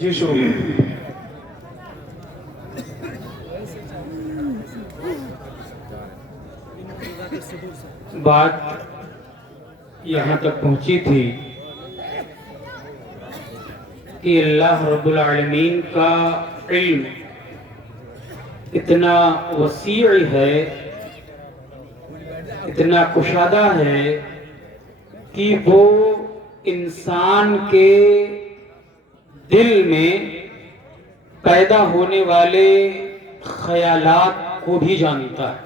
جی شروع. بات یہاں تک پہنچی تھی کہ اللہ رب العالمین کا علم اتنا وسیع ہے، اتنا کشادہ ہے کہ وہ انسان کے دل میں پیدا ہونے والے خیالات کو بھی جانتا ہے۔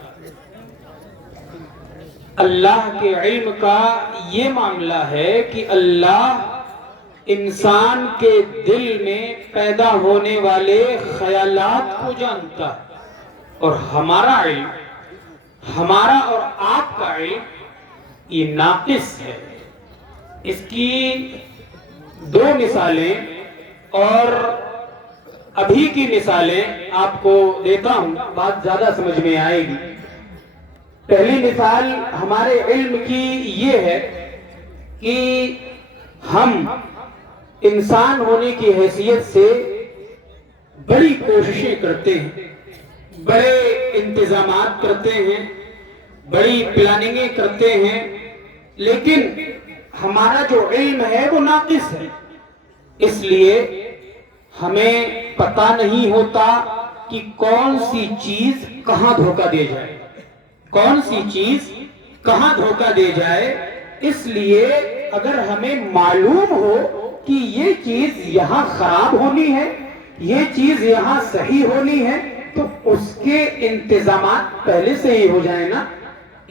اللہ کے علم کا یہ معاملہ ہے کہ اللہ انسان کے دل میں پیدا ہونے والے خیالات کو جانتا ہے، اور ہمارا علم، ہمارا اور آپ کا علم یہ ناقص ہے۔ اس کی دو مثالیں اور ابھی کی مثالیں آپ کو دیتا ہوں، بات زیادہ سمجھ میں آئے گی۔ پہلی مثال ہمارے علم کی یہ ہے کہ ہم انسان ہونے کی حیثیت سے بڑی کوششیں کرتے ہیں، بڑے انتظامات کرتے ہیں، بڑی پلاننگیں کرتے ہیں، لیکن ہمارا جو علم ہے وہ ناقص ہے۔ اس لیے ہمیں پتہ نہیں ہوتا کہ کون سی چیز کہاں دھوکہ دے جائے، کون سی چیز کہاں دھوکہ دے جائے۔ اس لیے اگر ہمیں معلوم ہو کہ یہ چیز یہاں خراب ہونی ہے، یہ چیز یہاں صحیح ہونی ہے، تو اس کے انتظامات پہلے سے ہی ہو جائیں نا۔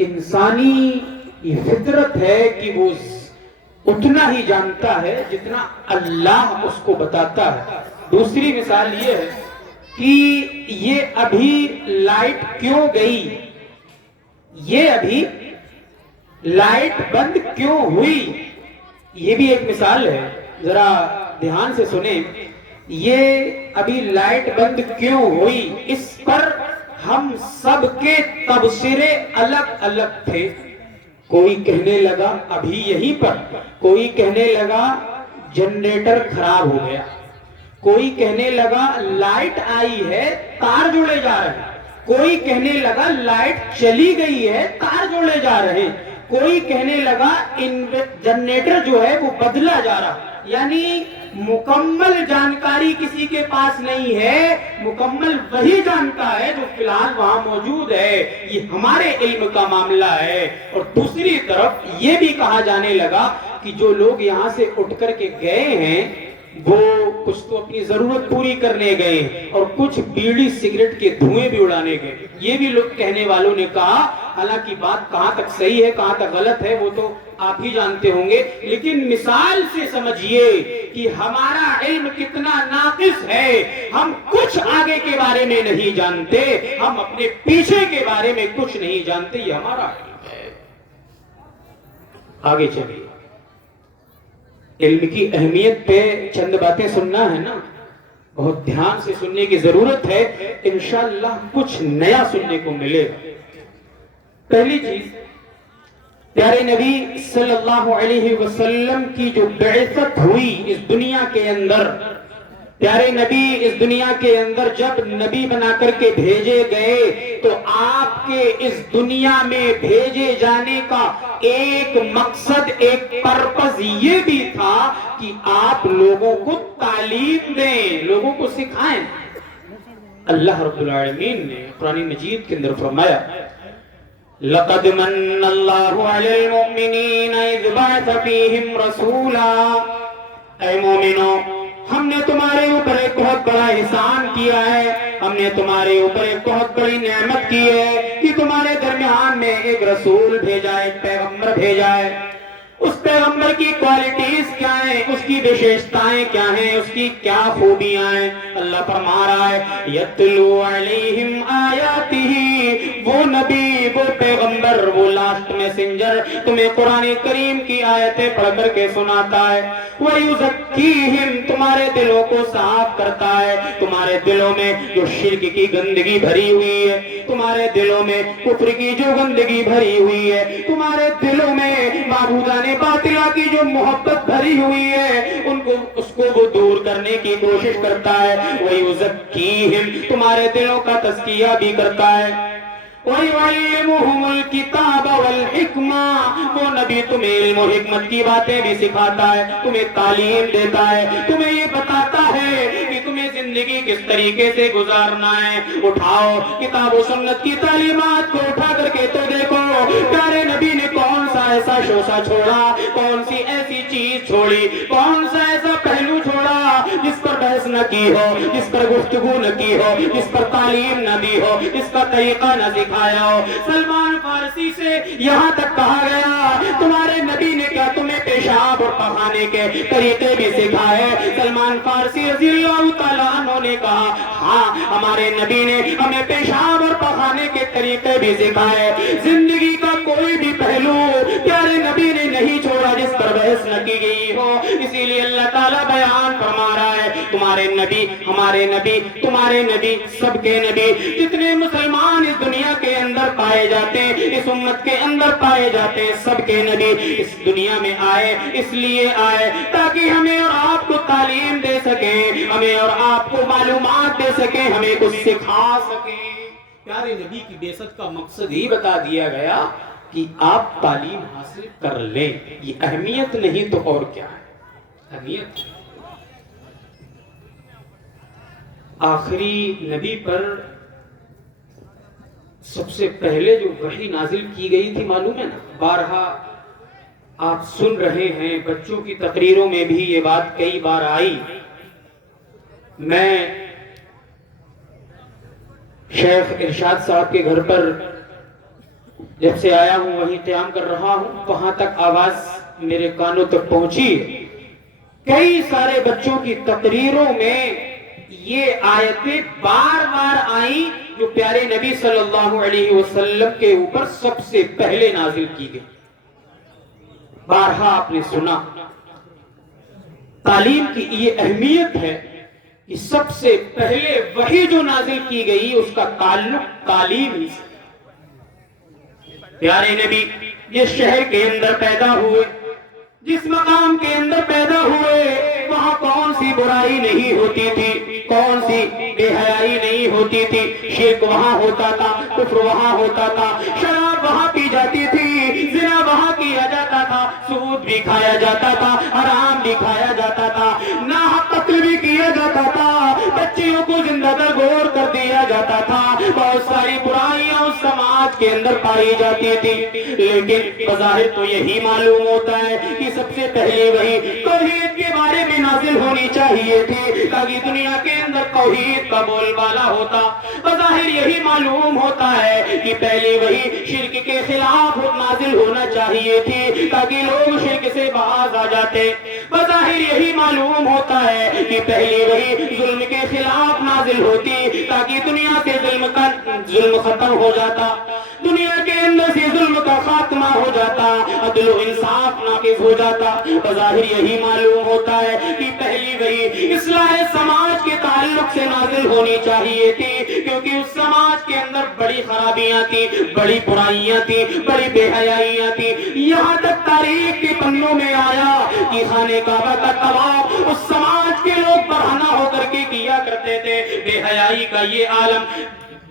انسانی یہ فطرت ہے کہ وہ اتنا ہی جانتا ہے جتنا اللہ اس کو بتاتا ہے۔ دوسری مثال یہ ہے کہ یہ ابھی لائٹ کیوں گئی، یہ ابھی لائٹ بند کیوں ہوئی، یہ بھی ایک مثال ہے، ذرا دھیان سے سنیں۔ یہ ابھی لائٹ بند کیوں ہوئی، اس پر ہم سب کے تبصرے الگ الگ تھے۔ کوئی کہنے لگا ابھی یہیں پر، کوئی کہنے لگا جنریٹر خراب ہو گیا، کوئی کہنے لگا لائٹ آئی ہے تار جوڑے جا رہے ہیں، کوئی کہنے لگا لائٹ چلی گئی ہے تار جوڑے جا رہے ہیں، کوئی کہنے لگا جنریٹر جو ہے وہ بدلا جا رہا۔ یعنی مکمل جانکاری کسی کے پاس نہیں ہے، مکمل وہی جانتا ہے جو فی الحال وہاں موجود ہے۔ یہ ہمارے علم کا معاملہ ہے۔ اور دوسری طرف یہ بھی کہا جانے لگا کہ جو لوگ یہاں سے اٹھ کر کے گئے ہیں وہ کچھ تو اپنی ضرورت پوری کرنے گئے اور کچھ بیڑی سگریٹ کے دھوئیں بھی اڑانے گئے۔ یہ بھی لوگ کہنے والوں نے کہا، حالانکہ بات کہاں تک صحیح ہے کہاں تک غلط ہے وہ تو آپ ہی جانتے ہوں گے، لیکن مثال سے سمجھیے کہ ہمارا علم کتنا ناقص ہے۔ ہم کچھ آگے کے بارے میں نہیں جانتے، ہم اپنے پیچھے کے بارے میں کچھ نہیں جانتے، یہ ہمارا علم ہے۔ آگے چلیے، علم کی اہمیت پہ چند باتیں سننا ہے نا، بہت دھیان سے سننے کی ضرورت ہے، انشاءاللہ کچھ نیا سننے کو ملے۔ پہلی چیز، پیارے نبی صلی اللہ علیہ وسلم کی جو بعثت ہوئی اس دنیا کے اندر، پیارے نبی اس دنیا کے اندر جب نبی بنا کر کے بھیجے گئے تو آپ کے اس دنیا میں بھیجے جانے کا ایک مقصد، ایک پرپس یہ بھی تھا کہ آپ لوگوں کو تعلیم دیں، لوگوں کو سکھائیں۔ اللہ رب العالمین نے قرآن مجید کے اندر فرمایا، لَقَدْ مَنَّ اللَّهُ عَلَى الْمُؤْمِنِينَ إِذْ بَعَثَ فِيهِمْ رَسُولًا۔ اے مومنوں، ہم نے تمہارے اوپر ایک بہت بڑا احسان کیا ہے، ہم نے تمہارے اوپر ایک بہت بڑی نعمت کی ہے کہ تمہارے درمیان میں ایک رسول بھیجا ہے، ایک پیغمبر بھیجا ہے۔ اس پیغمبر کی کوالٹیز کیا ہیں، اس کی وشیشتائیں کیا ہیں، اس کی کیا خوبیاں ہیں؟ اللہ فرما رہا ہے، یتلو علیہم آیاتہ، وہ نبی، وہ پیغمبر، وہ لاسٹ میسنجر تمہیں قرآن کریم کی آیتیں پڑھ کر کے سناتا ہے۔ وَيُزَكِّيهِمْ، تمہارے دلوں کو صاف کرتا ہے، تمہارے دلوں میں جو شرک کی گندگی بھری ہوئی ہے، تمہارے دلوں میں کفر کی جو گندگی بھری ہوئی ہے، تمہارے دلوں میں معبودان باطلہ کی کی جو محبت بھری ہوئی ہے اس کو وہ دور کرنے کی کوشش کرتا ہے. وَيُزَكِّيهِمْ تمہارے دلوں کا تزکیہ بھی کرتا ہے. وَيُعَلِّمُهُمُ الْكِتَابَ وَالْحِكْمَةَ وہ نبی تمہیں علم و حکمت کی باتیں بھی سکھاتا ہے, تمہیں تعلیم دیتا ہے, تمہیں یہ بتاتا ہے کہ تمہیں زندگی کس طریقے سے گزارنا ہے. اٹھاؤ کتاب و سنت کی تعلیمات کو اٹھا کر کے تو دیکھو پیارے نبی نے کون سا ایسا شوشہ چھوڑا, کون سی ایسی چیز چھوڑی, کون سا ایسا پہلو چھوڑا جس پر بحث نہ کی ہو, جس پر گفتگو نہ کی ہو, جس پر تعلیم نہ دی ہو, جس کا طریقہ نہ سکھایا ہو. سلمان فارسی سے یہاں تک کہا گیا تمہارے نبی نے کیا تمہیں پیشاب اور پخانے کے طریقے بھی سکھائے. سلمان فارسی رضی اللہ تعالیٰ عنہ نے کہا ہاں ہمارے نبی نے ہمیں پیشاب اور پخانے کے طریقے بھی سکھائے. زندگی کا کوئی بھی پہلو پیارے نبی نے نہیں چھوڑا جس پر بحث نہ کی گئی ہو. اسی لیے اللہ تعالیٰ بیان فرما رہا ہے تمہارے نبی, ہمارے نبی, تمہارے نبی, سب کے نبی, جتنے مسلمان اس دنیا کے اندر پائے جاتے ہیں, اس امت کے اندر پائے جاتے ہیں, سب کے نبی اس دنیا میں آئے اس لیے آئے تاکہ ہمیں اور آپ کو تعلیم دے سکیں, ہمیں اور آپ کو معلومات دے سکیں, ہمیں کچھ سکھا سکیں. پیارے نبی کی بعثت کا مقصد ہی بتا دیا گیا کہ آپ تعلیم حاصل کر لیں. یہ اہمیت نہیں تو اور کیا ہے, اہمیت. آخری نبی پر سب سے پہلے جو وحی نازل کی گئی تھی معلوم ہے نا, بارہا آپ سن رہے ہیں, بچوں کی تقریروں میں بھی یہ بات کئی بار آئی. میں شیخ ارشاد صاحب کے گھر پر جب سے آیا ہوں وہیں قیام کر رہا ہوں, وہاں تک آواز میرے کانوں تک پہنچی. کئی سارے بچوں کی تقریروں میں یہ آیتیں بار بار آئیں جو پیارے نبی صلی اللہ علیہ وسلم کے اوپر سب سے پہلے نازل کی گئی. بارہا آپ نے سنا. تعلیم کی یہ اہمیت ہے کہ سب سے پہلے وحی جو نازل کی گئی اس کا تعلق تعلیم ہی سے. پیارے نبی جس شہر کے اندر پیدا ہوئے, جس مقام کے اندر پیدا ہوئے, وہاں کون سی برائی نہیں ہوتی تھی, کون سی بے حیائی نہیں ہوتی تھی. شرک وہاں ہوتا تھا, کفر وہاں ہوتا تھا, شراب وہاں پی جاتی تھی, زنا وہاں کیا جاتا تھا, سود بھی کھایا جاتا تھا, حرام بھی کھایا جاتا تھا, ناحق قتل بھی کیا جاتا تھا, بچیوں کو زندہ درگور کر دیا جاتا تھا. بہت ساری برائیاں اس سماج کے اندر پائی جاتی تھی. لیکن بظاہر تو یہی معلوم ہوتا ہے کہ سب سے پہلے وہی توحید کے بارے میں نازل ہونی چاہیے تھی تاکہ دنیا کے اندر توحید کا بول بالا ہوتا. بظاہر یہی معلوم ہوتا ہے کہ پہلے وہی شرک کے خلاف نازل ہونا چاہیے تھی تاکہ لوگ شرک سے باز آ جاتے. بظاہر یہی معلوم ہوتا ہے کہ پہلے وہی ظلم کے خلاف نازل ہوتی تاکہ دنیا سے ظلم ختم ہو جاتا, دنیا کے اندر سے ظلم کا خاتمہ ہو جاتا, عدل و انصاف نافذ ہو جاتا. بظاہر یہی معلوم ہوتا ہے کہ پہلی وہی اصلاح سماج کے تعلق سے نازل ہونی چاہیے تھی کیونکہ اس سماج کے اندر بڑی خرابیاں تھی, بڑی برائیاں تھی, بڑی بے حیائیاں تھی. یہاں تک تاریخ کے پنوں میں آیا کہ خانہ کعبہ کا طواف اس سماج کے لوگ برہنہ ہو کر کے کیا کرتے تھے. بے حیائی کا یہ عالم,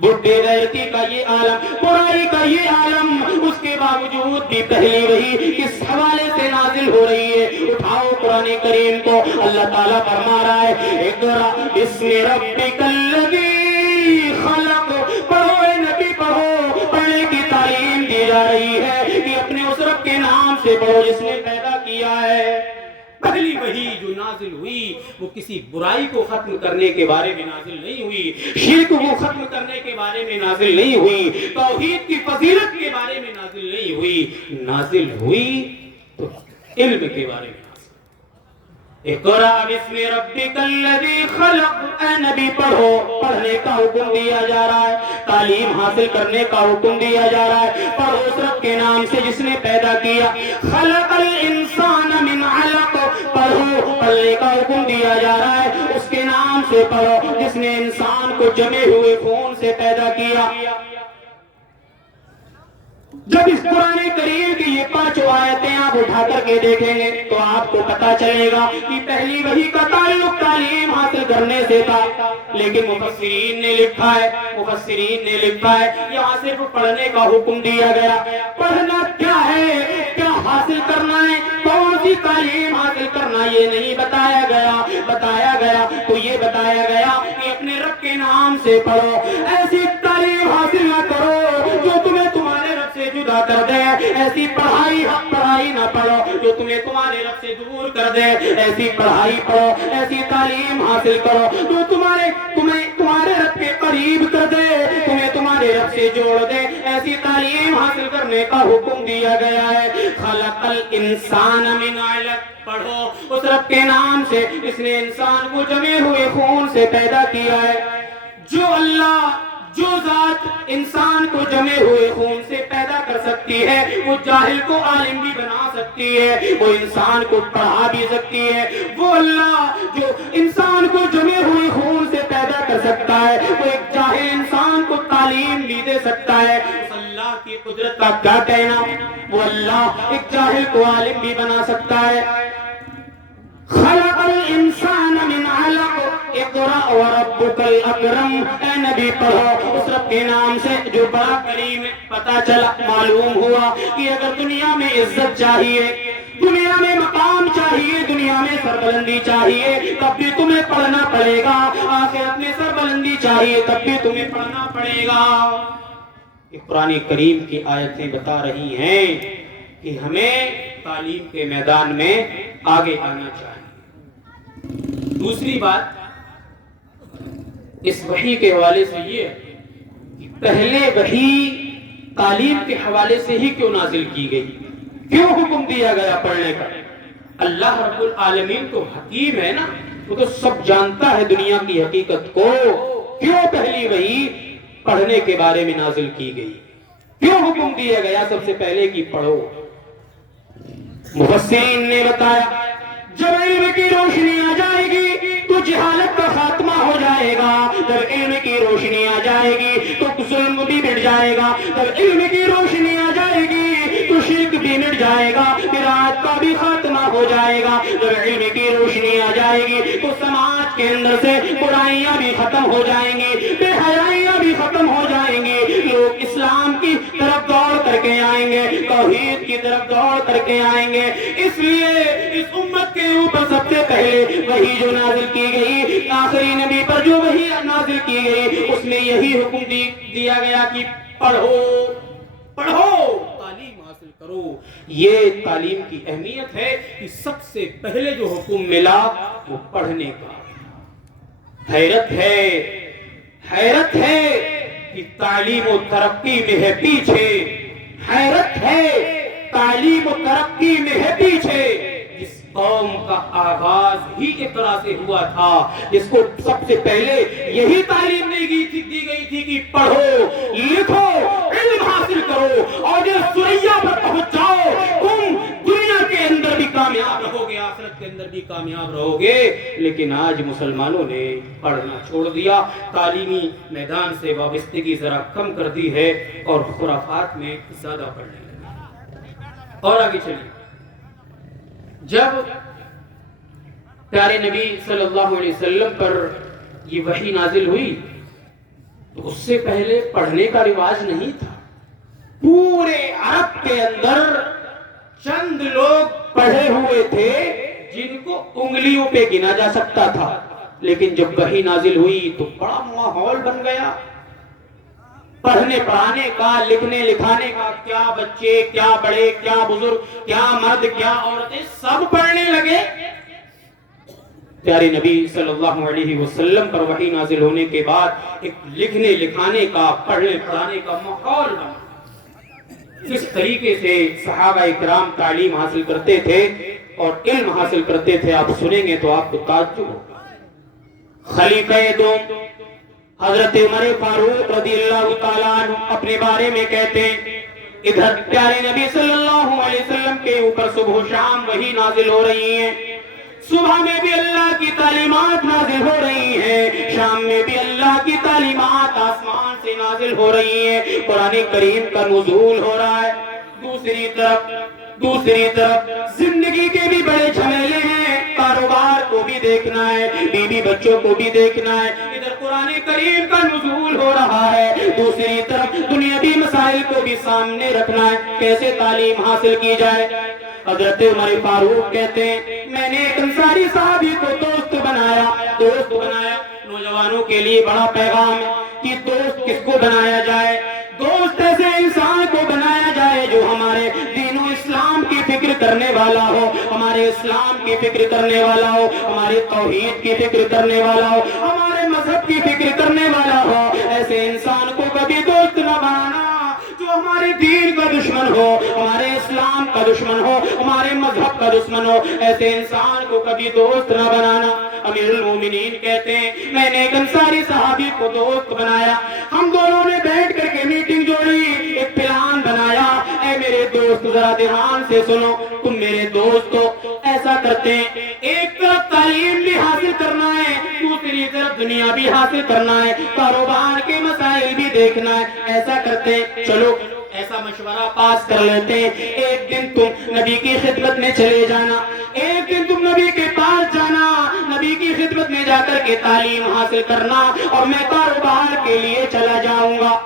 بڈھے غیرتی کا یہ عالم, برائی کا یہ عالم, اس کے باوجود بھی پہلی وہی کس حوالے سے نازل ہو رہی ہے. اٹھاؤ قرآن کریم کو, اللہ تعالیٰ فرما رہا ہے اقرأ بسم ربک الذی خلق. پڑھو اے نبی پڑھو, پڑھنے کی تعلیم دی جا رہی ہے کہ اپنے اس رب کے نام سے پڑھو جس نے پیدا کیا ہے. پہلی وحی جو نازل ہوئی وہ کسی برائی کو ختم کرنے کے بارے میں نازل نہیں ہوئی, شرک کو ختم کرنے کے بارے میں نازل نہیں ہوئی, توحید کی فضیلت کے بارے میں نازل نہیں ہوئی. نازل ہوئی تو علم کے بارے میں. اقرأ بسم ربک الذی خلق. اے نبی پڑھو, پڑھنے کا حکم دیا جا رہا ہے, تعلیم حاصل کرنے کا حکم دیا جا رہا ہے. پڑھو اس رب کے نام سے جس نے پیدا کیا. خلق الانسان من علق. پڑھو, پڑھنے کا حکم دیا جا رہا ہے اس کے نام سے پڑھو جس نے انسان کو جمے ہوئے خون سے پیدا کیا. جب اس قرآن کریم کی یہ 5 آیتیں آپ اٹھا کر کے دیکھیں گے تو آپ کو پتا چلے گا کہ پہلی وحی کا تعلق تعلیم حاصل کرنے سے تھا، لیکن مفسرین نے لکھا ہے یہاں صرف پڑھنے کا حکم دیا گیا۔ پڑھنا کیا ہے، کیا حاصل کرنا ہے، کون سی تعلیم حاصل کرنا، یہ نہیں بتایا گیا تو یہ بتایا گیا کہ اپنے رب کے نام سے پڑھو، ایسی تعلیم حاصل نہ کرو جو تمہیں تمہارے رب سے جدا کر دے، ایسی پڑھائی نہ پڑھو جو تمہیں تمہارے رب سے دور کر دے، ایسی پڑھائی پڑھو، ایسی تعلیم حاصل کرو جو تمہارے رب کے قریب کر دے، تمہیں تمہارے رب سے جوڑ دے، ایسی تعلیم حاصل کرنے کا حکم دیا گیا ہے۔ خلق الانسان من علق، پڑھو اس رب کے نام سے، اس نے انسان کو جمے ہوئے خون سے پیدا کیا ہے۔ جو ذات انسان کو جمے ہوئے خون سے پیدا کر سکتی ہے، وہ جاہل کو عالم بھی بنا سکتی ہے، وہ انسان کو پڑھا بھی سکتی ہے۔ وہ اللہ جو انسان کو جمے ہوئے خون سے پیدا کر سکتا ہے، وہ ایک جاہل انسان کو تعلیم بھی دے سکتا ہے۔ اللہ کی قدرت کا کیا کہنا، وہ اللہ ایک جاہل کو عالم بھی بنا سکتا ہے۔ خلق الانسان من علق، اقرأ وربک الاکرم، اے نبی پڑھو اس رب کے نام سے جو بڑا کریم ہے۔ پتا چلا، معلوم ہوا کہ اگر دنیا میں عزت چاہیے، دنیا میں مقام چاہیے، دنیا میں سربلندی چاہیے، تب بھی تمہیں پڑھنا پڑے گا۔ آخرت میں سربلندی چاہیے، تب بھی تمہیں پڑھنا پڑے گا۔ قرآن کریم کی آیتیں بتا رہی ہیں کہ ہمیں تعلیم کے میدان میں آگے آنا چاہیے۔ دوسری بات اس وحی کے حوالے سے یہ ہے کہ پہلے وحی تعلیم کے حوالے سے ہی کیوں نازل کی گئی، کیوں حکم دیا گیا پڑھنے کا؟ اللہ رب العالمین تو حکیم ہے نا، وہ تو سب جانتا ہے دنیا کی حقیقت کو۔ کیوں پہلی وحی پڑھنے کے بارے میں نازل کی گئی، کیوں حکم دیا گیا سب سے پہلے کہ پڑھو؟ مفسرین نے بتایا جب علم کی روشنی آ جائے گی تو جہالت کا خاتمہ ہو جائے گا، جب علم کی روشنی آ جائے گی تو ظلم بھی مٹ جائے گا، جب علم کی روشنی آ جائے گی تو شرک بھی مٹ جائے گا، بدعات کا بھی خاتمہ ہو جائے گا، جب علم کی روشنی آ جائے گی تو سماج کے اندر سے برائیاں بھی ختم ہو جائیں گی، بے حیائیاں بھی ختم ہو جائیں گی، لوگ اسلام کی طرف دوڑ کر کے آئیں گے، توحید کی طرف دوڑ کر کے آئیں گے۔ اس لیے اس امت کے اوپر سب سے پہلے وحی جو نازل کی گئی، آخری نبی پر جو وحی نازل کی گئی، اس میں یہی حکم دیا گیا کہ پڑھو، تعلیم حاصل کرو۔ یہ تعلیم کی اہمیت ہے کہ سب سے پہلے جو حکم ملا وہ پڑھنے کا۔ حیرت ہے کہ تعلیم و ترقی میں ہے پیچھے، حیرت ہے تعلیم و ترقی میں ہے پیچھے۔ جس قوم کا آغاز ہی اقرا سے ہوا تھا، جس کو سب سے پہلے یہی تعلیم دی گئی تھی کہ پڑھو، لکھو، علم حاصل کرو اور جس سریا پر پہنچ جاؤ، تم دنیا کے اندر بھی کامیاب رہو گے، آخرت کے اندر بھی کامیاب رہو گے۔ لیکن آج مسلمانوں نے پڑھنا چھوڑ دیا، تعلیمی میدان سے وابستگی ذرا کم کر دی ہے اور خرافات میں زیادہ پڑھنے لگے۔ اور آگے چلیے، جب پیارے نبی صلی اللہ علیہ وسلم پر یہ وحی نازل ہوئی تو اس سے پہلے پڑھنے کا رواج نہیں تھا۔ پورے عرب کے اندر چند لوگ پڑھے ہوئے تھے جن کو انگلیوں پہ گنا جا سکتا تھا، لیکن جب وحی نازل ہوئی تو بڑا ماحول بن گیا پڑھنے پڑھانے کا، لکھنے لکھانے کا۔ کیا بچے، کیا بڑے، کیا بزرگ، کیا مرد، کیا عورتیں، سب پڑھنے لگے۔ پیارے نبی صلی اللہ علیہ وسلم پر وحی نازل ہونے کے بعد ایک لکھنے لکھانے کا، پڑھنے پڑھانے کا ماحول بنا۔ جس طریقے سے صحابہ اکرام تعلیم حاصل کرتے تھے اور علم حاصل کرتے تھے، آپ سنیں گے تو آپ کو تعجب ہوگا۔ خلیفہ دوم حضرت عمر فاروق رضی اللہ تعالیٰ عنہ اپنے بارے میں کہتے ہیں، ادھر پیارے نبی صلی اللہ علیہ وسلم کے اوپر صبح و شام وحی نازل ہو رہی ہیں، صبح میں بھی اللہ کی تعلیمات نازل ہو رہی ہیں، شام میں بھی اللہ اللہ کی تعلیمات آسمان سے نازل ہو رہی ہیں، قرآن کریم کا نزول ہو رہا ہے۔ دوسری طرف زندگی کے بھی بڑے جھمیلے ہیں، کاروبار کو بھی دیکھنا ہے، بیوی بچوں کو بھی دیکھنا ہے، ادھر قرآن کریم کا نزول ہو رہا ہے، دوسری طرف دنیاوی مسائل کو بھی سامنے رکھنا ہے، کیسے تعلیم حاصل کی جائے۔ حضرت عمر فاروق کہتے ہیں میں نے ایک انصاری صحابی کو دوست بنایا۔ نوجوانوں کے لیے بڑا پیغام ہے کہ دوست کس کو بنایا جائے۔ دوست ایسے انسان کو بنایا جائے جو ہمارے دین و اسلام کی فکر کرنے والا ہو، ہمارے اسلام کی فکر کرنے والا ہو، ہمارے توحید کی فکر کرنے والا ہو، ہمارے مذہب کی فکر کرنے والا ہو۔ ایسے انسان کو کبھی دوست نہ بنانا جو ہمارے دین کا دشمن ہو، ہمارے اسلام کا دشمن ہو، ہمارے مذہب کا دشمن ہو، ایسے انسان کو کبھی دوست نہ بنانا۔ امیر المومنین کہتے ہیں میں نے ایک انصاری صحابی کو دوست بنایا، ہم دونوں نے بیٹھ کر کے میٹنگ جوڑی، ایک پلان بنایا، اے میرے دوست ذرا دھیان سے سنو، تم میرے دوست ہو، ایسا کرتے ہیں ایک طرف تعلیم بھی حاصل کرنا ہے، دوسری طرف دنیا بھی حاصل کرنا ہے، کاروبار کے مسائل بھی دیکھنا ہے، ایسا کرتے ہیں چلو ایسا مشورہ پاس کر لیتے ہیں، ایک دن تم نبی کی خدمت میں چلے جانا، ایک دن تم نبی کے پاس جانا، نبی کی خدمت میں جا کر کے تعلیم حاصل کرنا، اور میں کاروبار کے لیے چلا جاؤں گا۔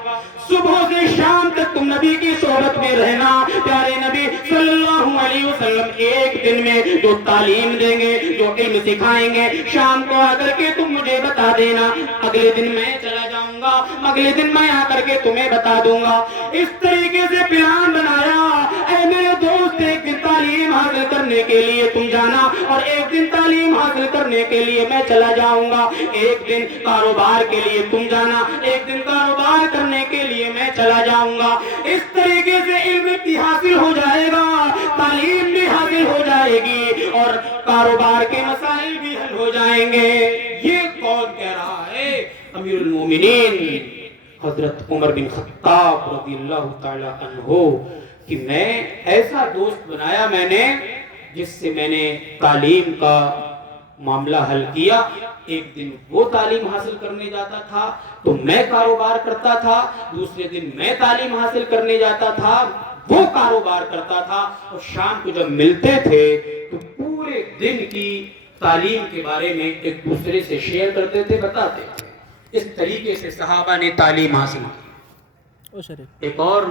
صبح سے شام تک تم نبی کی صحبت میں رہنا، پیارے نبی صلی اللہ علیہ وسلم ایک دن میں جو تعلیم دیں گے، جو علم سکھائیں گے، شام کو آ کر کے تم مجھے بتا دینا، اگلے دن میں چلا جاؤں گا، اگلے دن میں آ کر کے تمہیں بتا دوں گا۔ اس طریقے سے پلان بنایا، اے میرے دوست ایک دن تعلیم حاصل کرنے کے لیے تم جانا، اور ایک دن تعلیم حاصل کرنے کے لیے میں چلا جاؤں گا، ایک دن کاروبار کے لیے تم جانا، ایک دن کاروبار کرنے کے لیے میں چلا جاؤں گا۔ اس طریقے سے علم بھی حاصل ہو جائے گا، تعلیم بھی حاصل ہو جائے گی، اور کاروبار کے مسائل بھی حل ہو جائیں گے۔ یہ کون کہہ رہا ہے؟ امیر المومنین حضرت عمر بن خطاب رضی اللہ تعالی عنہ، کہ میں ایسا دوست بنایا میں نے جس سے میں نے تعلیم کا معاملہ حل کیا، ایک دن وہ تعلیم حاصل کرنے جاتا تھا تو میں کاروبار کرتا تھا، دوسرے دن میں تعلیم حاصل کرنے جاتا تھا وہ کاروبار کرتا تھا، اور شام کو جب ملتے تھے تو پورے دن کی تعلیم کے بارے میں ایک دوسرے سے شیئر کرتے تھے، بتاتے تھے۔ اس طریقے سے صحابہ نے تعلیم حاصل کی۔ ایک اور